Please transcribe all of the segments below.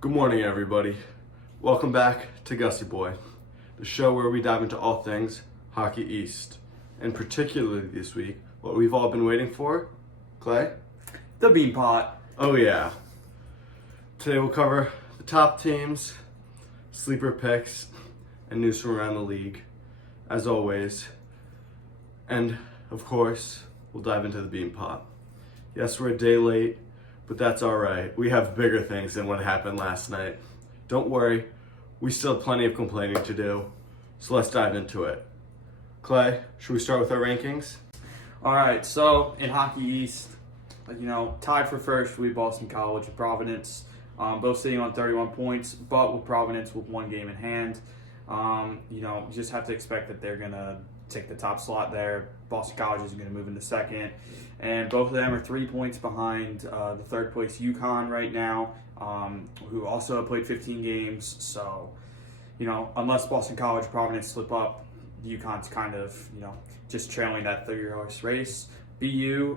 Good morning, everybody. Welcome back to Gussy Boy, the show where we dive into all things Hockey East. And particularly this week, what we've all been waiting for, Clay? The Beanpot. Oh yeah. Today we'll cover the top teams, sleeper picks, and news from around the league, as always. And, of course, we'll dive into the Beanpot. Yes, we're a day late, but that's all right. We have bigger things than what happened last night. Don't worry, we still have plenty of complaining to do. So let's dive into it. Clay, should we start with our rankings? All right, so in Hockey East, tied for first with Boston College and Providence, both sitting on 31 points, but with Providence with one game in hand. You just have to expect that they're going to take the top slot there. Boston College is going to move into second. And both of them are 3 points behind the third place UConn right now, who also have played 15 games. So, unless Boston College and Providence slip up, UConn's kind of, just trailing that 30-horse race. BU,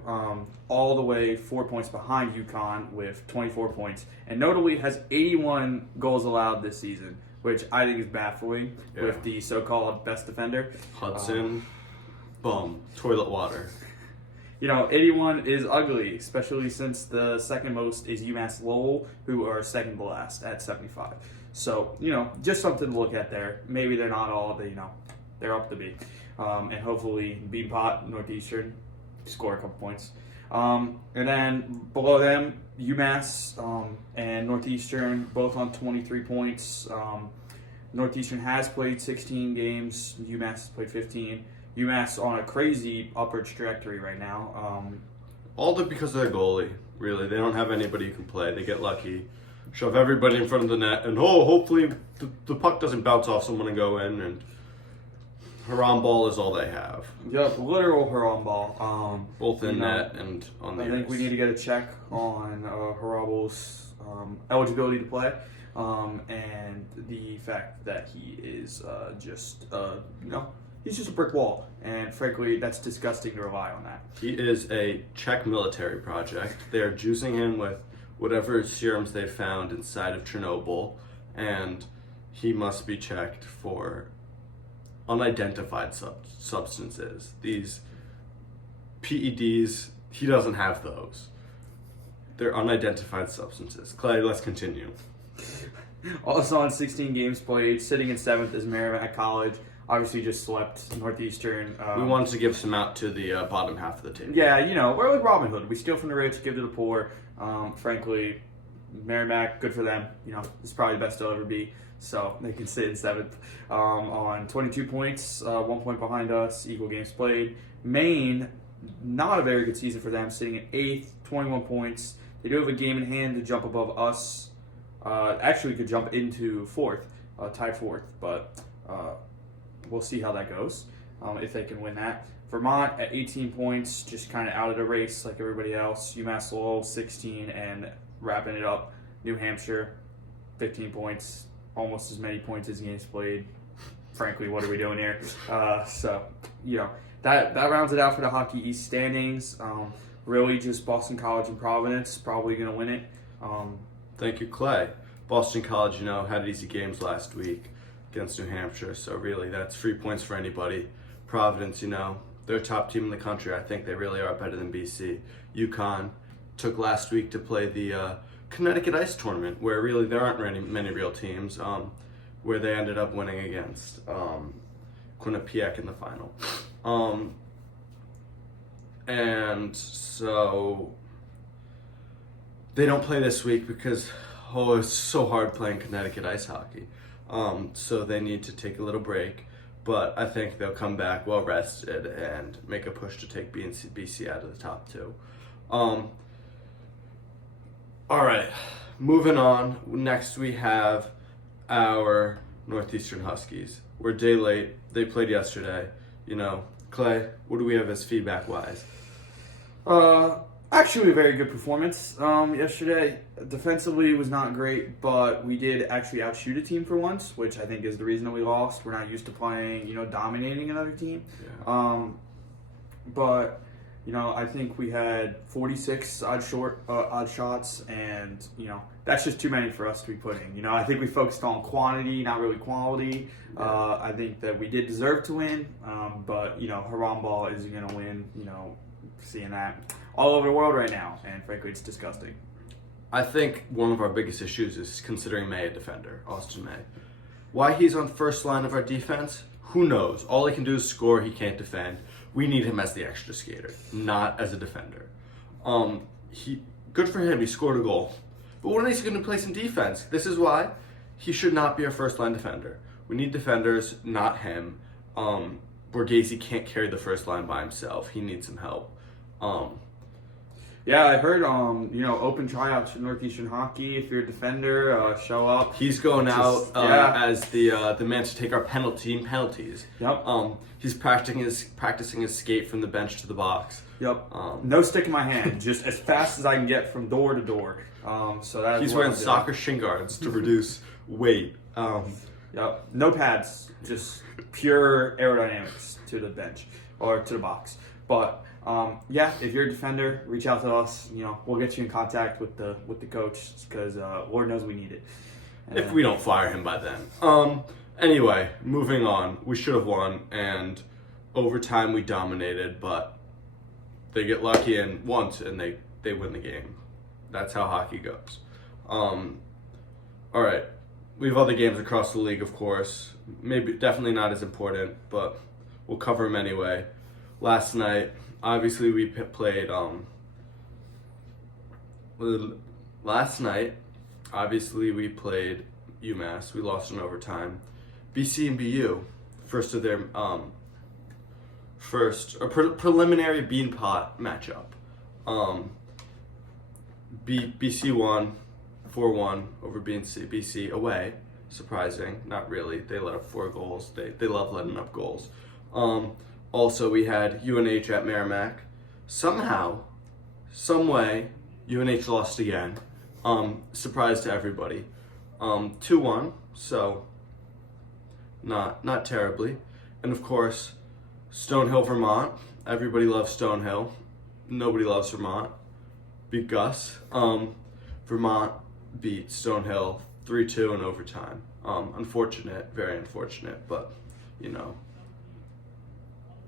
all the way 4 points behind UConn with 24 points. And notably has 81 goals allowed this season, which I think is baffling with the so-called best defender. Hudson, toilet water. 81 is ugly, especially since the second most is UMass Lowell, who are second to last at 75. So, just something to look at there. Maybe they're not all, they're up to be. And hopefully Beanpot, Northeastern, score a couple points. And then below them, UMass and Northeastern, both on 23 points. Northeastern has played 16 games. UMass has played 15. UMass on a crazy upward trajectory right now. All because of their goalie, really. They don't have anybody who can play. They get lucky, shove everybody in front of the net, and hopefully the puck doesn't bounce off someone and go in, and Haram ball is all they have. Yep, literal Haram ball. Both in net and on the I think we need to get a check on Harabal's eligibility to play, and the fact that he is he's just a brick wall, and frankly, that's disgusting to rely on that. He is a Czech military project. They are juicing him with whatever serums they found inside of Chernobyl, and he must be checked for unidentified substances. These PEDs, he doesn't have those. They're unidentified substances. Clay, let's continue. Also on 16 games played, sitting in 7th is Merrimack College. Obviously just swept Northeastern. We wanted to give some out to the bottom half of the table. Yeah, we're like Robin Hood. We steal from the rich, give to the poor. Frankly, Merrimack, good for them. It's probably the best they'll ever be. So they can sit in 7th on 22 points, 1 point behind us, equal games played. Maine, not a very good season for them, sitting at 8th, 21 points. They do have a game in hand to jump above us. Actually, could jump into 4th, tie 4th, but we'll see how that goes, if they can win that. Vermont at 18 points, just kind of out of the race like everybody else. UMass Lowell, 16, and wrapping it up, New Hampshire, 15 points. Almost as many points as games played. Frankly, what are we doing here? That rounds it out for the Hockey East standings. Really just Boston College and Providence probably going to win it. Thank you, Clay. Boston College, had easy games last week against New Hampshire, so really that's 3 points for anybody. Providence, they're a top team in the country. I think they really are better than BC. UConn took last week to play the Connecticut Ice Tournament, where really there aren't many real teams, where they ended up winning against Quinnipiac in the final. And so they don't play this week because, it's so hard playing Connecticut ice hockey. So they need to take a little break, but I think they'll come back well rested and make a push to take BC out of the top two. All right, moving on. Next we have our Northeastern Huskies. We're a day late. They played yesterday. Clay, what do we have as feedback-wise? Actually a very good performance yesterday. Defensively was not great, but we did actually outshoot a team for once, which I think is the reason that we lost. We're not used to playing, dominating another team. Yeah. But I think we had 46 odd shots, and that's just too many for us to be putting. I think we focused on quantity, not really quality. I think that we did deserve to win, but Haram Ball is going to win. Seeing that all over the world right now, and frankly, it's disgusting. I think one of our biggest issues is considering May a defender, Austin May. Why he's on first line of our defense, who knows? All he can do is score, he can't defend. We need him as the extra skater, not as a defender. Good for him, he scored a goal. But when is he going to play some defense? This is why he should not be our first line defender. We need defenders, not him. Borghese can't carry the first line by himself. He needs some help. Yeah, I heard, open tryouts for Northeastern Hockey. If you're a defender, show up. He's going out as the man to take our team penalties. Yep. He's practicing his skate from the bench to the box. Yep. No stick in my hand, just as fast as I can get from door to door. He's wearing soccer shin guards to reduce weight. Yep. No pads, just pure aerodynamics to the bench or to the box. But if you're a defender, reach out to us. We'll get you in contact with the coach because Lord knows we need it. If we don't fire him by then. Anyway, moving on. We should have won, and overtime we dominated, but they get lucky and once and they win the game. That's how hockey goes. All right. We have other games across the league, of course. Definitely not as important, but we'll cover them anyway. Last night, obviously, we played. Last night, obviously, we played UMass. We lost in overtime. BC and BU, first of their preliminary Beanpot matchup. BC won 4-1 over BC away. Surprising, not really. They let up 4 goals. They love letting up goals. Also, we had UNH at Merrimack. Somehow, some way, UNH lost again. Surprise to everybody. 2-1, so not terribly. And of course, Stonehill, Vermont. Everybody loves Stonehill. Nobody loves Vermont. Beat Gus. Vermont beat Stonehill 3-2 in overtime. Unfortunate, very unfortunate, but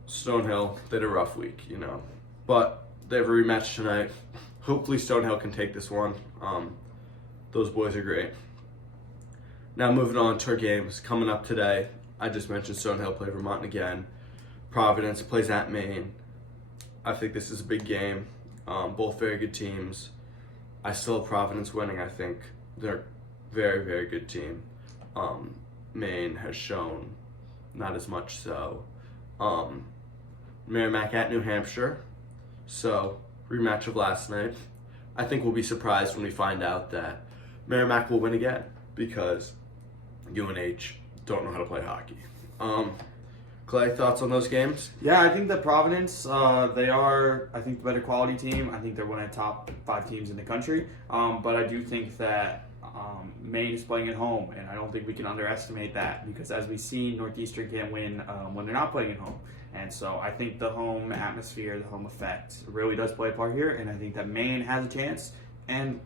Stonehill, they had a rough week, But they have a rematch tonight. Hopefully Stonehill can take this one. Those boys are great. Now moving on to our games coming up today. I just mentioned Stonehill play Vermont again. Providence plays at Maine. I think this is a big game. Both very good teams. I still have Providence winning. I think they're a very, very good team. Maine has shown not as much so. Merrimack at New Hampshire. So, rematch of last night. I think we'll be surprised when we find out that Merrimack will win again because UNH don't know how to play hockey. Clay, thoughts on those games? Yeah, I think that Providence, they are, I think, the better quality team. I think they're one of the top 5 teams in the country. But I do think that Maine is playing at home, and I don't think we can underestimate that because, as we've seen, Northeastern can't win when they're not playing at home. And so I think the home atmosphere, the home effect really does play a part here, and I think that Maine has a chance. And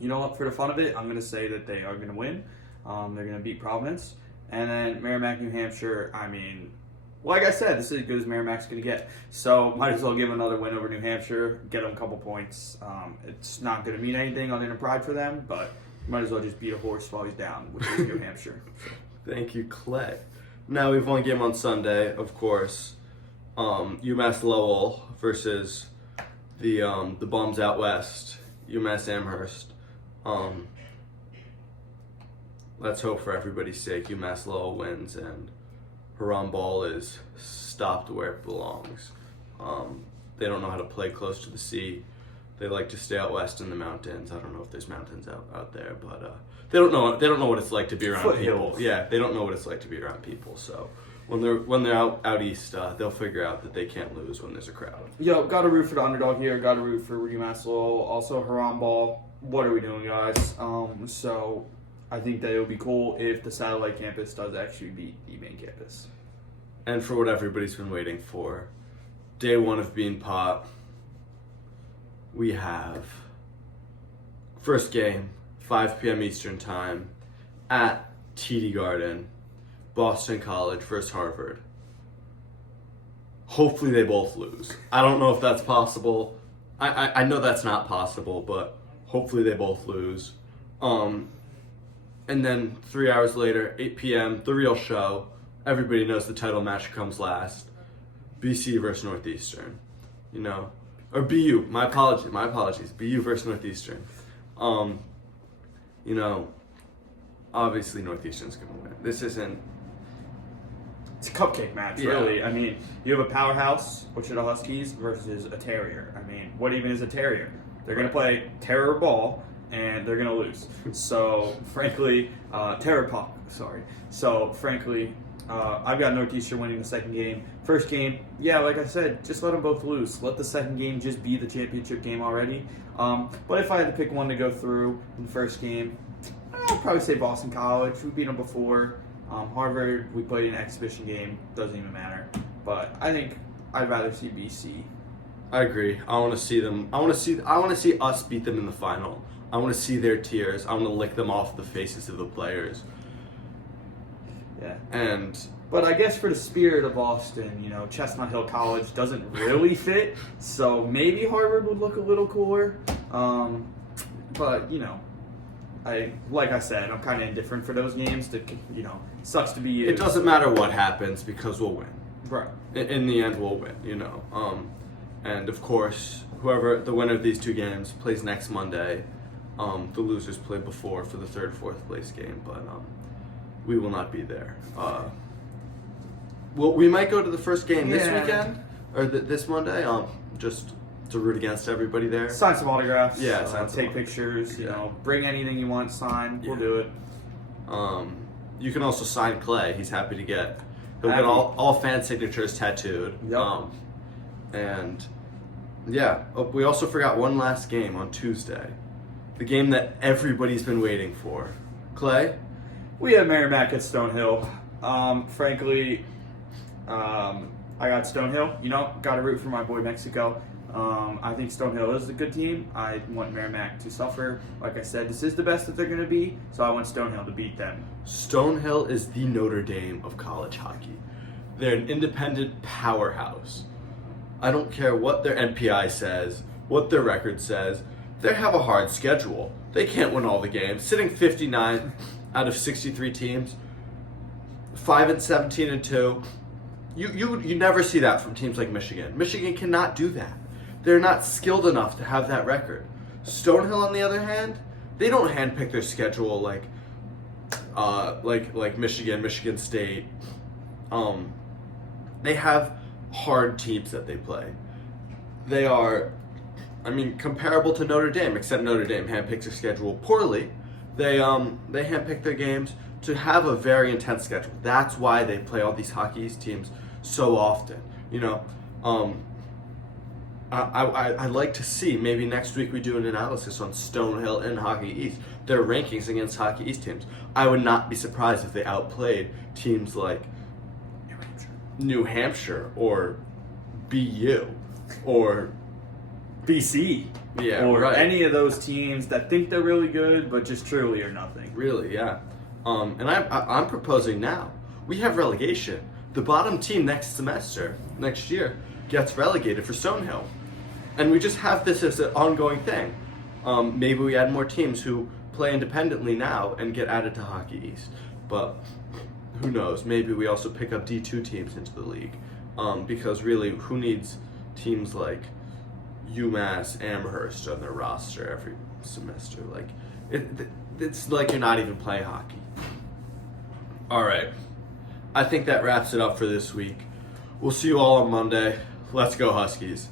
you know what, for the fun of it, I'm going to say that they are going to win. They're going to beat Providence. And then Merrimack, New Hampshire, like I said, this is as good as Merrimack's going to get. So might as well give another win over New Hampshire, get them a couple points. It's not going to mean anything other than pride for them, but might as well just beat a horse while he's down, which is New Hampshire. Thank you, Clay. Now we have one game on Sunday, of course. UMass Lowell versus the Bums out west, UMass Amherst. Let's hope for everybody's sake UMass Lowell wins and Haram Ball is stopped where it belongs. They don't know how to play close to the sea. They like to stay out west in the mountains. I don't know if there's mountains out there, but they don't know what it's like to be around Foothills. people. Yeah, they don't know what it's like to be around people. So when they're out east, they'll figure out that they can't lose when there's a crowd. Yo, got to root for the underdog here. Got to root for UMass Lowell. Also, Haram Ball. What are we doing, guys? So I think that it would be cool if the satellite campus does actually beat the main campus. And for what everybody's been waiting for, day 1 of Beanpot, we have first game, 5 p.m. Eastern Time, at TD Garden, Boston College versus Harvard. Hopefully they both lose. I don't know if that's possible. I know that's not possible, but hopefully they both lose. And then 3 hours later, 8 p.m., the real show. Everybody knows the title match comes last. BC versus Northeastern. You know, or BU. My apologies. BU versus Northeastern. You know, obviously Northeastern's gonna win. This isn't. It's a cupcake match, Yeah. really. I mean, you have a powerhouse, Wichita Huskies, versus a terrier. I mean, what even is a terrier? They're going to play terror ball, and they're going to lose. So, frankly, terror puck, sorry. So, frankly, I've got Northeastern winning the second game. First game, yeah, like I said, just let them both lose. Let the second game just be the championship game already. But if I had to pick one to go through in the first game, I'd probably say Boston College. We beat them before. Harvard, we played an exhibition game. Doesn't even matter. But I think I'd rather see BC. I agree. I want to see them. I want to see us beat them in the final. I want to see their tears. I want to lick them off the faces of the players. Yeah. But I guess for the spirit of Austin, you know, Chestnut Hill College doesn't really fit. So maybe Harvard would look a little cooler. But you know, like I said, I'm kind of indifferent for those games. You know, sucks to be you. It doesn't matter what happens because we'll win. Right. In the end, we'll win. You know. And of course, whoever the winner of these two games plays next Monday. The losers play before for the third, fourth place game, but we will not be there. Well, we might go to the first game this weekend or this Monday. Just to root against everybody there. Sign some autographs. Yeah, take pictures. You know, bring anything you want signed. We'll do it. You can also sign Clay. He's happy to get. He'll get all fan signatures tattooed. Yep. And yeah, we also forgot one last game on Tuesday. The game that everybody's been waiting for. Clay? We have Merrimack at Stonehill. Frankly, I got Stonehill. You know, got to root for my boy Mexico. I think Stonehill is a good team. I want Merrimack to suffer. Like I said, this is the best that they're going to be, so I want Stonehill to beat them. Stonehill is the Notre Dame of college hockey. They're an independent powerhouse. I don't care what their NPI says, what their record says. They have a hard schedule. They can't win all the games. Sitting 59 out of 63 teams, 5-17-2. You never see that from teams like Michigan. Michigan cannot do that. They're not skilled enough to have that record. Stonehill, on the other hand, they don't handpick their schedule like Michigan State. They have hard teams that they play. They are, comparable to Notre Dame, except Notre Dame handpicks their schedule poorly. They handpick their games to have a very intense schedule. That's why they play all these Hockey East teams so often. You know, I'd like to see, maybe next week we do an analysis on Stonehill and Hockey East, their rankings against Hockey East teams. I would not be surprised if they outplayed teams like New Hampshire or BU or BC. Yeah, or right. any of those teams that think they're really good but just truly are nothing. Really, yeah. And I'm proposing now. We have relegation. The bottom team next year, gets relegated for Stonehill. And we just have this as an ongoing thing. Maybe we add more teams who play independently now and get added to Hockey East. But who knows? Maybe we also pick up D2 teams into the league. Because really, who needs teams like UMass, Amherst on their roster every semester? Like, it's like you're not even playing hockey. All right. I think that wraps it up for this week. We'll see you all on Monday. Let's go Huskies.